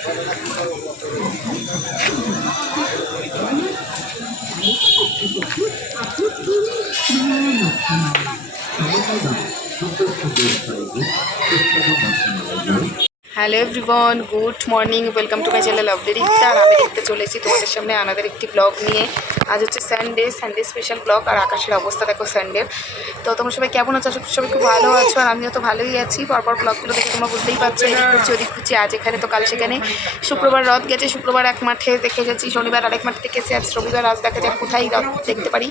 Hello everyone, good morning, welcome to my channel of Rikta. আর আমি দেখতে চলে এসেছি তোমাদের সামনে আনাদের একটি ব্লগ নিয়ে। আজ হচ্ছে সানডে স্পেশাল ব্লগ। আর আকাশের অবস্থা দেখো সানডের। তো তোমরা সবাই কেমন আছো? সবাই খুব ভালো আছো, আর আমিও তো ভালোই আছি। পরপর ব্লগগুলো দেখে তোমরা বুঝতেই পারছো, এদিক ঘুরছি ওদিক ঘুরছি, আজ এখানে তো কাল সেখানে। শুক্রবার রথ গেছে, শুক্রবার এক মাঠে দেখে গেছি, শনিবার আরেক মাঠে দেখেছি, আজ রবিবার। আজ দেখা যাক কোথায় রথ দেখতে পারি।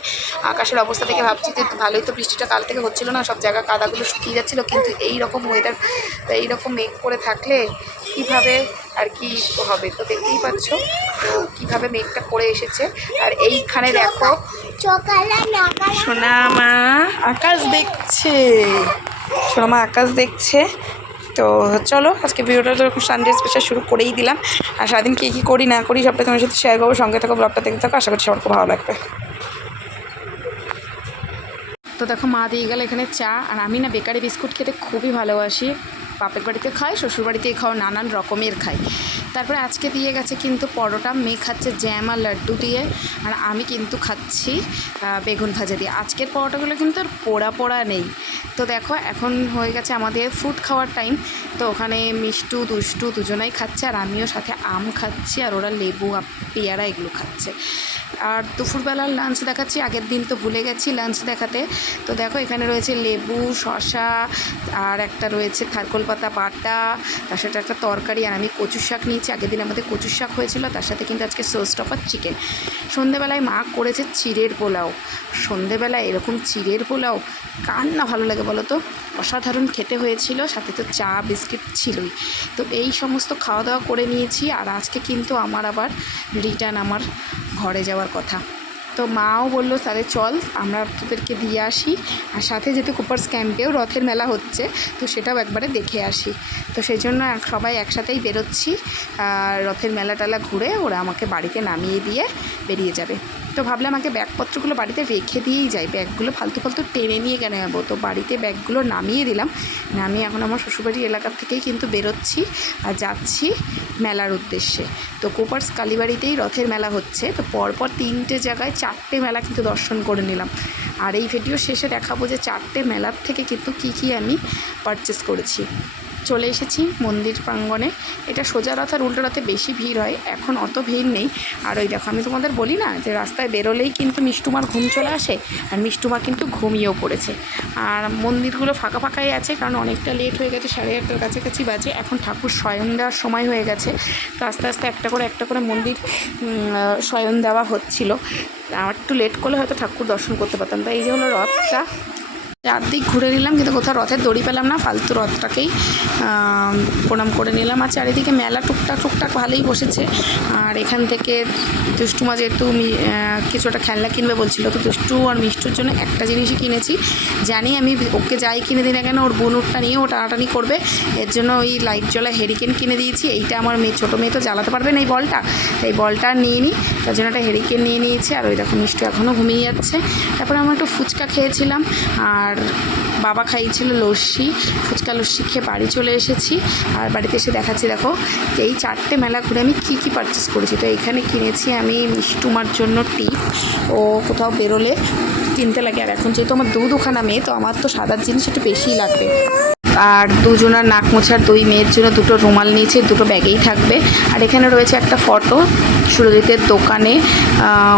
আকাশের অবস্থা দেখে ভাবছি যে ভালোই তো বৃষ্টিটা কাল থেকে হচ্ছিল না, সব জায়গা কাদাগুলো শুকিয়ে যাচ্ছিলো। কিন্তু এই রকম ওয়েদার, এইরকম মেঘ করে থাকলে কীভাবে আর কি হবে তো দেখতেই পাচ্ছ তো কীভাবে মেঘটা করে এসেছে। আর এইখানে দেখো সোনামা আকাশ দেখছে, সোনামা আকাশ দেখছে। তো চলো আজকে ভিডিওটা যখন সানডে স্পেশাল শুরু করেই দিলাম। আর সারাদিন কী করি না করি সবটা তোমার সাথে শেয়ার করবো। সঙ্গে থাকো, ব্লগটা দেখতে থাকো, আশা করছি সবার খুব ভালো লাগবে। তো দেখো মা দিয়ে গেল এখানে চা। আর আমি না বেকারি বিস্কুট খেতে খুবই ভালোবাসি। বাপের বাড়িতে খাই, শ্বশুরবাড়িতেই খাও, নানান রকমের খাই। তারপরে আজকে দিয়ে গেছে কিন্তু পরোটা, মেয়ে খাচ্ছে জ্যাম আর লাড্ডু দিয়ে, আর আমি কিন্তু খাচ্ছি বেগুন ভাজা দিয়ে। আজকের পরোটাগুলো কিন্তু আর পোড়া পোড়া নেই। তো দেখো এখন হয়ে গেছে আমাদের ফুড খাওয়ার টাইম। তো ওখানে মিষ্টু দুষ্টু দুজনাই খাচ্ছে, আর আমিও সাথে আম খাচ্ছি, আর ওরা লেবু পেয়ারা এগুলো খাচ্ছে। আর দুপুরবেলার লাঞ্চ দেখাচ্ছি, আগের দিন তো ভুলে গেছি লাঞ্চ দেখাতে। তো দেখো এখানে রয়েছে লেবু, শসা, আর একটা রয়েছে থারকোল পাতা বাটা, তার সাথে একটা তরকারি। আর আমি কচুর শাক নিয়েছি, আগের দিন আমাদের কচুর শাক হয়েছিল, তার সাথে কিন্তু আজকে সোস টপার চিকেন। সন্ধেবেলায় মা করেছে চিড়ের পোলাও। সন্ধেবেলায় এরকম চিড়ের পোলাও কার না ভালো লাগে বলো তো? অসাধারণ খেতে হয়েছিল, সাথে তো চা বিস্কিট ছিলই। তো এই সমস্ত খাওয়া দাওয়া করে নিয়েছি। আর আজকে কিন্তু আমার আবার রিটার্ন আমার ঘরে যাওয়ার কথা। তো মাও বললো তাহলে চল আমরা তোদেরকে দিয়ে আসি, আর সাথে যেহেতু কুপার্স ক্যাম্পেও রথের মেলা হচ্ছে, তো সেটাও একবারে দেখে আসি। তো সেই জন্য সবাই একসাথেই বেরোচ্ছি। আর রথের মেলা টেলা ঘুরে ওরা আমাকে বাড়িতে নামিয়ে দিয়ে বেরিয়ে যাবে। তো ভাবলাম আমাকে ব্যাগপত্রগুলো বাড়িতে রেখে দিয়েই যাই, ব্যাগগুলো ফালতু টেনে নিয়ে কেন যাবো। তো বাড়িতে ব্যাগগুলো নামিয়ে দিলাম। নামিয়ে এখন আমার শ্বশুরবাড়ির এলাকার থেকেই কিন্তু বেরোচ্ছি আর যাচ্ছি মেলার উদ্দেশ্যে। তো কুপার্স কালীবাড়িতেই রথের মেলা হচ্ছে। তো পরপর 3টে জায়গায় 4টে মেলা কিন্তু দর্শন করে নিলাম। আর এই ভিডিও শেষে দেখাবো যে 4টে মেলার থেকে কিন্তু কী আমি পারচেস করেছি। চলে এসেছি মন্দির প্রাঙ্গণে। এটা সোজা রথ আর উল্টো রথে বেশি ভিড় হয়, এখন অত ভিড় নেই। আর ওই দেখো আমি তোমাদের বলি না যে রাস্তায় বেরোলেই কিন্তু মিষ্টুমার ঘুম চলে আসে, আর মিষ্টুমা কিন্তু ঘুমিয়েও পড়েছে। আর মন্দিরগুলো ফাঁকা ফাঁকাই আছে, কারণ অনেকটা লেট হয়ে গেছে, 8:30টার কাছাকাছি বাজে। এখন ঠাকুর শয়ন দেওয়ার সময় হয়ে গেছে। তো আস্তে আস্তে একটা করে মন্দির শয়ন দেওয়া হচ্ছিল। আমার একটু লেট করলে হয়তো ঠাকুর দর্শন করতে পারতাম। তো এই যে হলো রথটা, চারদিক ঘুরে নিলাম, কিন্তু কোথাও রথের দড়ি পেলাম না, ফালতু রথটাকেই প্রণাম করে নিলাম। আর চারিদিকে মেলা টুকটাক ভালোই বসেছে। আর এখান থেকে দুষ্টুমা যেহেতু কিছু একটা খেলনা কিনবে বলছিল, তো দুষ্টু আর মিষ্টুর জন্য একটা জিনিসই কিনেছি। জানি আমি ওকে যাই কিনে দিই না কেন ওর বুনুরটা নিয়ে ও টানাটানি করবে, এর জন্য ওই লাইট জ্বলা হেরিকেন কিনে দিয়েছি। এইটা আমার ছোটো মেয়ে তো জ্বালাতে পারবে না এই বলটা, এই বলটা নিয়ে নিই, তার জন্য একটা হেরিকেন নিয়ে নিয়েছি। আর ওই দেখো মিষ্টু এখনও ঘুমিয়ে যাচ্ছে। তারপরে আমরা একটু ফুচকা খেয়েছিলাম, আর বাবা খাইয়েছিল লস্যি। ফুচকা লস্যি খেয়ে বাড়ি চলে এসেছি। আর বাড়িতে এসে দেখাচ্ছি দেখো এই 4টে মেলা ঘুরে আমি কী পারচেস করেছি। তো এইখানে কিনেছি আমি মিষ্টুমার জন্য টিপ, ও কোথাও বেরোলে কিনতে লাগে। আর এখন যেহেতু আমার দুখানা মেয়ে, তো আমার তো সাদার জিনিস একটু বেশিই লাগবে। আর দুজনার নাক মোছার 2 মেয়ের জন্য 2টো রুমাল নিয়েছে, 2টো ব্যাগেই থাকবে। আর এখানে রয়েছে একটা ফটো সুরজিতের দোকানে,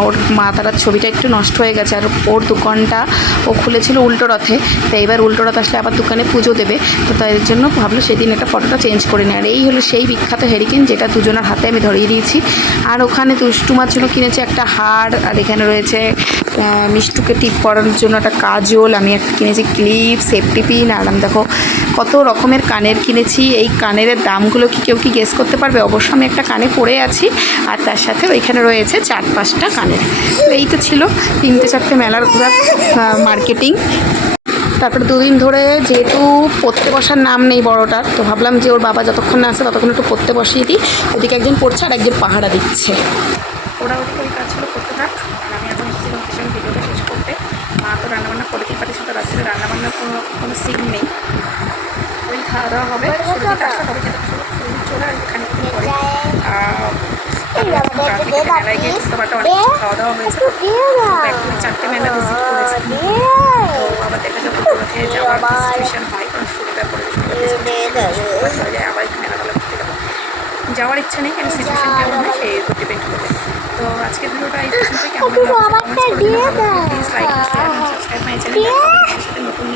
ওর মা তারার ছবিটা একটু নষ্ট হয়ে গেছে। আর ওর দোকানটা ও খুলেছিল উল্টো রথে, তো এবার উল্টো রথ আসলে আবার দোকানে পুজো দেবে, তো তাই জন্য ভাবলো সেদিন একটা ফটোটা চেঞ্জ করে নেয়। আর এই হলো সেই বিখ্যাত হেরিকেন, যেটা দুজনের হাতে আমি ধরিয়ে দিয়েছি। আর ওখানে দুষ্টুমার জন্য কিনেছে একটা হার। আর এখানে রয়েছে মিষ্টুকে টিপ পরানোর জন্য একটা কাজল, আমি একটা কিনেছি ক্লিপ, সেফটি পিন। আর আমি দেখো কত রকমের কানের কিনেছি। এই কানের দামগুলো কেউ কি গেস করতে পারবে? অবশ্য আমি একটা কানে পরে আছি, আর তার সাথে ওইখানে রয়েছে 4-5টা কানের। তো এই তো ছিল 3-4টে মেলার ঘোরা মার্কেটিং। তারপরে 2 দিন ধরে যেহেতু পড়তে বসার নাম নেই বড়টার, তো ভাবলাম যে ওর বাবা যতক্ষণ না আসে ততক্ষণ একটু পড়তে বসিয়ে দিই। ওদিকে একজন পড়ছে আর একজন পাহারা দিচ্ছে। ওরা ওদিকে ওই কাজগুলো করতে থাক, আর আমি এখন ভিডিওটা শেষ করতে। মা তো রান্নাবান্না করতেই পারছি, তো রাত্রে রান্নাবান্নার কোনো সিন নেই। ওই খাওয়া দাওয়া হবে, চলে আর খানিকক্ষণ পরে মেলায় গিয়ে ছোটোখাটো অনেক কিছু খাওয়া দাওয়া হয়েছে, একদম 4টে মেলা ভিজিট করেছি। তো আবার দেখা যাবে কোথাতে যাওয়ার সিচুয়েশান হয়, কারণ শুরুটা করে চলে যায়, আবার মেলাগুলো ঘুরতে যাবো। যাওয়ার ইচ্ছা নেই, কেন সিচুয়েশান কেমন হয় সেই উপর ডিপেন্ড করবে। তো আজকের ভিডিওটা এই পর্যন্তই। কেমন please like share subscribe my channel. সাথে নতুন